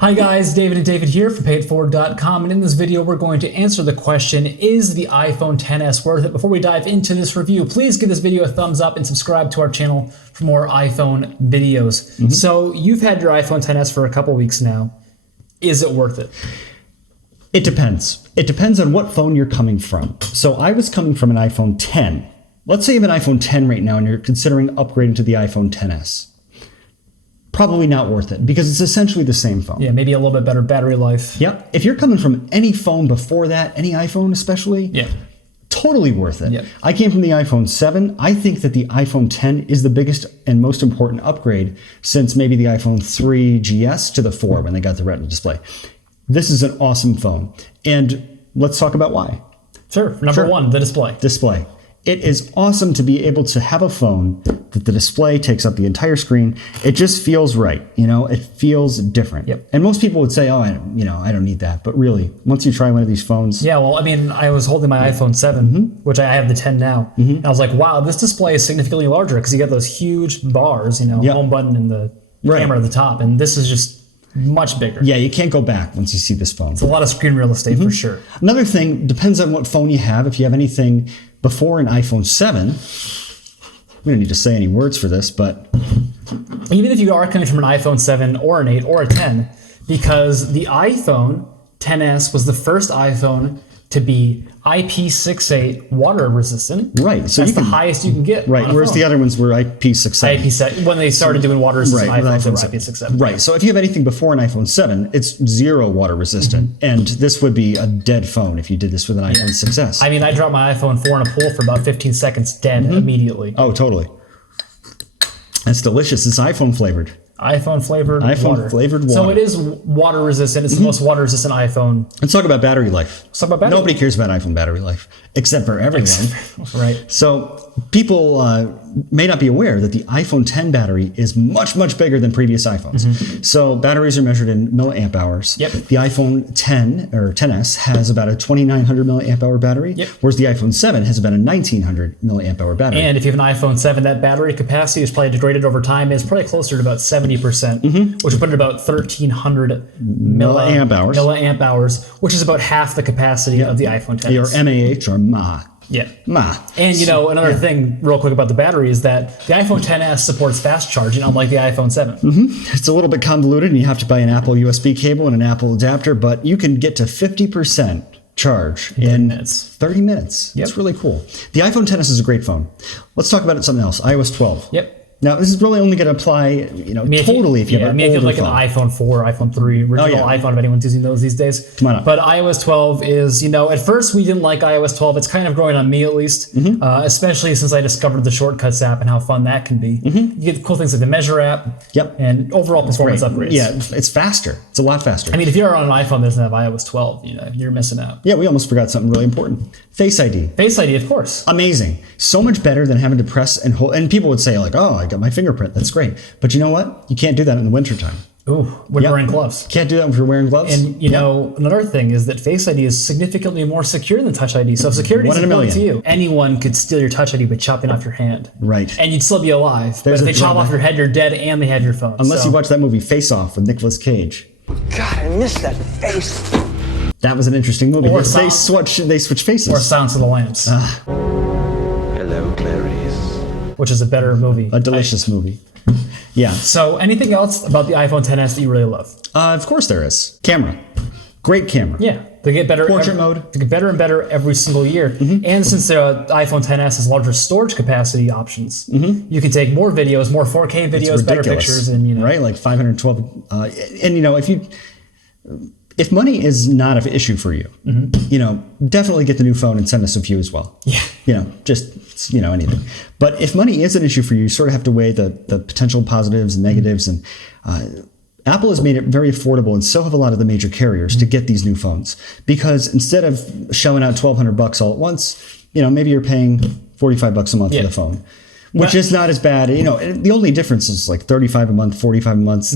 Hi guys, David here from Payette.com, and in this video we're going to answer the question, is the iPhone XS worth it? Before we dive into this review, please give this video a thumbs up and subscribe to our channel for more iPhone videos. So you've had your iPhone XS for a couple weeks now. Is it worth it? It depends. It depends on what phone you're coming from. So I was coming from an iPhone 10. Let's say you have an iPhone 10 right now and you're considering upgrading to the iPhone XS. Probably not worth it because it's essentially the same phone. Yeah, maybe a little bit better battery life. Yep. If you're coming from any phone before that, any iPhone especially, yeah, totally worth it. Yep. I came from the iPhone 7. I think that the iPhone 10 is the biggest and most important upgrade since maybe the iPhone 3GS to the 4 when they got the Retina display. This is an awesome phone. And let's talk about why. Sure. Number one, the display. Display. It is awesome to be able to have a phone that the display takes up the entire screen. It just feels right. You know, it feels different. Yep. And most people would say, oh, I don't need that. But really, once you try one of these phones. Yeah, well, I mean, I was holding my iPhone 7, which I have the 10 now. And I was like, wow, this display is significantly larger because you got those huge bars, home button and the camera at the top. And this is just much bigger. Yeah, you can't go back once you see this phone. It's a lot of screen real estate for sure. Another thing, depends on what phone you have. If you have anything before an iPhone 7, we don't need to say any words for this, but even if you are coming from an iPhone 7 or an 8 or a 10, because the iPhone XS was the first iPhone to be IP68 water resistant. Right. So that's the highest you can get. Right. Whereas the other ones were IP67. IP7. When they started doing water resistant iPhones, they were IP67. Right. So if you have anything before an iPhone 7, it's zero water resistant. And this would be a dead phone if you did this with an iPhone 6S. I mean, I dropped my iPhone 4 in a pool for about 15 seconds dead immediately. Oh, totally. It's delicious. It's iPhone flavored. iPhone flavored water. So it is water resistant. It's the most water resistant iPhone. Let's talk about battery life. Let's talk about battery. Nobody cares about iPhone battery life except for everyone. Right. So people may not be aware that the iPhone 10 battery is much, much bigger than previous iPhones. So batteries are measured in milliamp hours. Yep. The iPhone 10 or XS has about a 2,900 milliamp hour battery, whereas the iPhone 7 has about a 1,900 milliamp hour battery. And if you have an iPhone 7, that battery capacity is probably degraded over time. It's probably closer to about 70%, which would put it about 1,300 milliamp hours, which is about half the capacity of the iPhone 10. Or MAH or mAh. Yeah. And another thing real quick about the battery is that the iPhone XS supports fast charging, unlike the iPhone 7. It's a little bit convoluted and you have to buy an Apple USB cable and an Apple adapter, but you can get to 50% charge in 30 minutes. That's really cool. The iPhone XS is a great phone. Let's talk about something else. iOS 12. Yep. Now, this is really only going to apply, totally if you have an older like phone. an iPhone 4, iPhone 3, original iPhone, if anyone's using those these days. Come on up. But iOS 12 is, at first we didn't like iOS 12. It's kind of growing on me at least, especially since I discovered the Shortcuts app and how fun that can be. You get cool things like the Measure app. And overall performance upgrades. Yeah, it's faster. It's a lot faster. I mean, if you're on an iPhone that doesn't have iOS 12, you're missing out. Yeah, we almost forgot something really important. Face ID. Face ID, of course. Amazing. So much better than having to press and hold. And people would say like, oh, I got my fingerprint. That's great. But you know what? You can't do that in the wintertime. Ooh, when you're wearing gloves. Can't do that if you're wearing gloves. And another thing is that Face ID is significantly more secure than Touch ID. So if security is important to you, anyone could steal your Touch ID by chopping off your hand. Right. And you'd still be alive. But if they chop off your head, you're dead and they have your phone. Unless you watch that movie Face Off with Nicolas Cage. God, I miss that face. That was an interesting movie. Or they switch faces. Or Silence of the Lambs. Hello, Clarice. Which is a better movie. A delicious movie. Yeah. So anything else about the iPhone XS that you really love? Of course there is. Camera. Great camera. Yeah. They get better. Portrait mode. They get better and better every single year. And since the iPhone XS has larger storage capacity options, you can take more videos, more 4K videos, better pictures, and right, like 512. And if money is not an issue for you, definitely get the new phone and send us a few as well. Yeah. Just anything. But if money is an issue for you, you sort of have to weigh the potential positives and negatives. And Apple has made it very affordable, and so have a lot of the major carriers, to get these new phones. Because instead of shelling out $1,200 all at once, maybe you're paying $45 a month for the phone. which is not as bad. You know, the only difference is like 35 a month, 45 a month.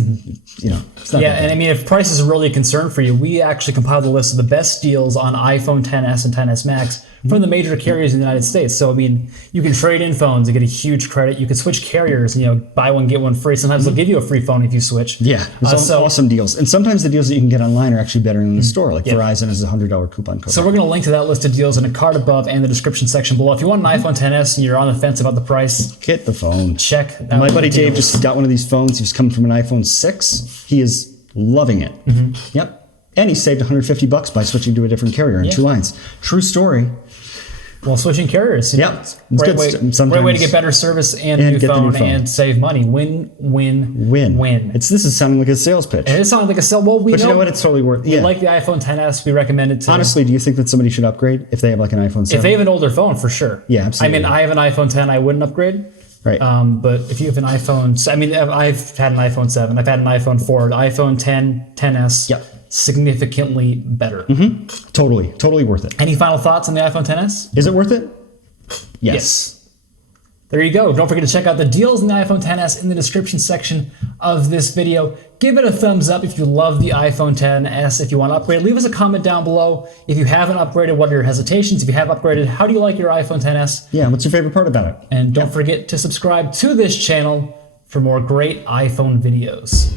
You know, it's not Yeah, that bad. and I mean, if price is really a concern for you, we actually compiled a list of the best deals on iPhone XS and XS Max from the major carriers in the United States. So, I mean, you can trade in phones and get a huge credit. You can switch carriers, you know, buy one, get one free. Sometimes they'll give you a free phone if you switch. Yeah, there's awesome deals. And sometimes the deals that you can get online are actually better than the store. Like Verizon has a $100 coupon code. So we're going to link to that list of deals in a card above and the description section below. If you want an iPhone XS and you're on the fence about the price, Get the phone. check out My buddy the Dave deals. just got one of these phones. He's coming from an iPhone 6. He is loving it. Yep. And he saved $150 by switching to a different carrier in 2 lines. True story. Well, switching carriers. Yep. It's It's great good way, sometimes. great way to get better service and a And new get the new phone, phone. and save money. Win, win, Win. win. This is sounding like a sales pitch. And it sounds like a sell. Well, we But you know what? It's totally worth it. we Yeah. like the iPhone XS. We recommend it to. Honestly, do you think that somebody should upgrade if they have like an iPhone 7? if they have an older phone, for sure. Yeah, absolutely. I mean, I have an iPhone 10. I wouldn't upgrade. Right. But if you have an iPhone, I mean, I've had an iPhone 7. I've had an iPhone 4. The iPhone 10, XS, Yep. significantly better. Totally worth it. Any final thoughts on the iPhone XS? Is it worth it? Yes. There you go. Don't forget to check out the deals in the iPhone XS in the description section of this video. Give it a thumbs up if you love the iPhone XS. If you want to upgrade, leave us a comment down below. If you haven't upgraded, what are your hesitations? If you have upgraded, how do you like your iPhone XS? Yeah, what's your favorite part about it? And don't forget to subscribe to this channel for more great iPhone videos.